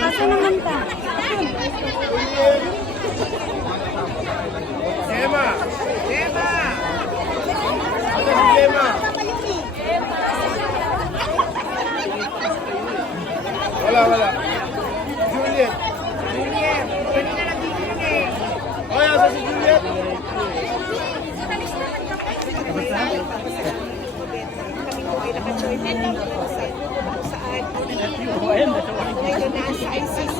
Asa naman ta? Gemma! Gemma! Ano si Gemma? Wala. Juliet! Kanina lang dito yun eh. Ay, asa si Juliet? Kami po ay naka-join na sa ngayon nasa ICC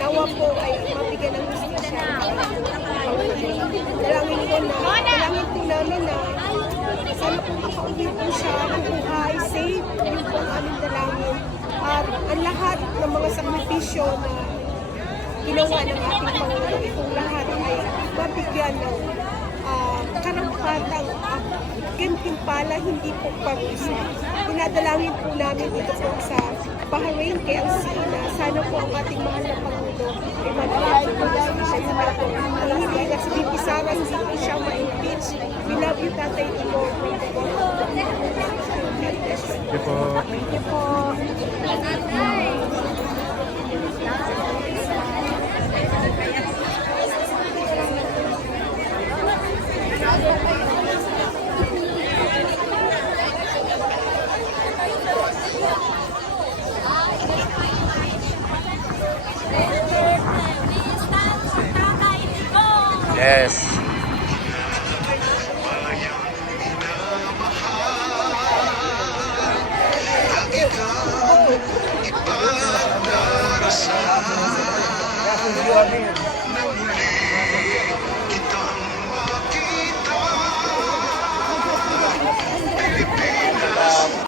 nawa po ay mabigyan ng justisya. Dalangin po namin na sana po makauwi po siya ng buhay, safe, yun po ang aming dalangin. At ang lahat ng mga sakripisyo na ginawa ng ating Pangulo, itong lahat ay mabigyan ng karampatang gantimpala, hindi po parusa. Pinadalangin po namin dito po sa Bahrain, KLC, na sana po ang ating mahal na Pangulo ay mabigyan po ng justisya. Hindi na si Bibi Sara, hindi po siya ma-impeach. We love you, Tatay Ibo. Sige po. Thank you po. Yes. Ipagdarasal